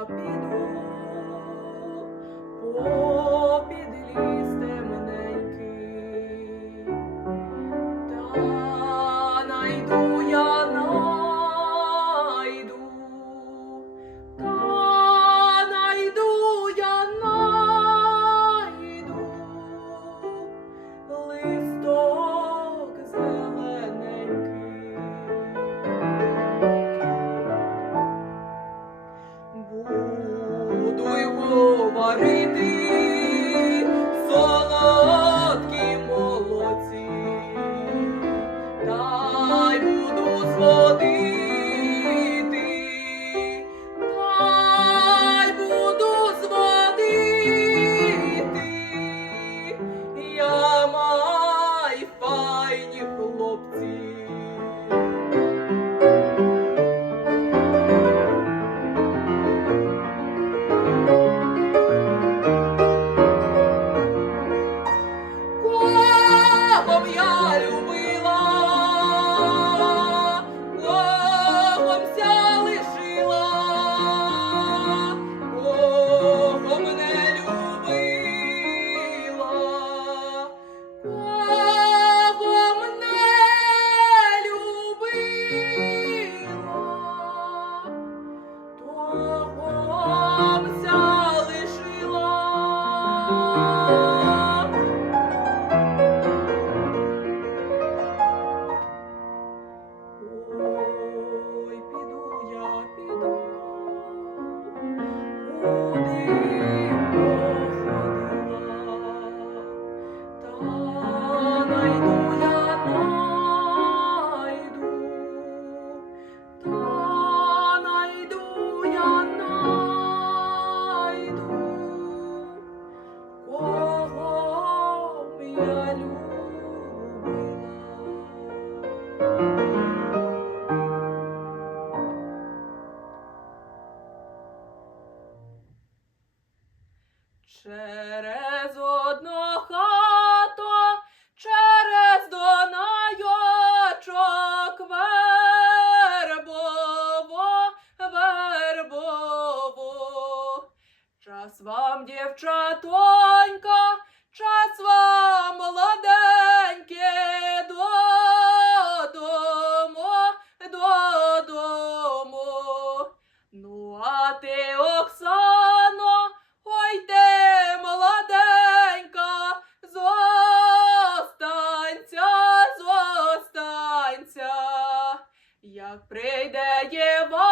up Господи. Через одну хату, через донайочок вербово, вербово. Час вам, дівчатонька, час вам молоденьке додому, додому. Ну, а ти як прийде Єва.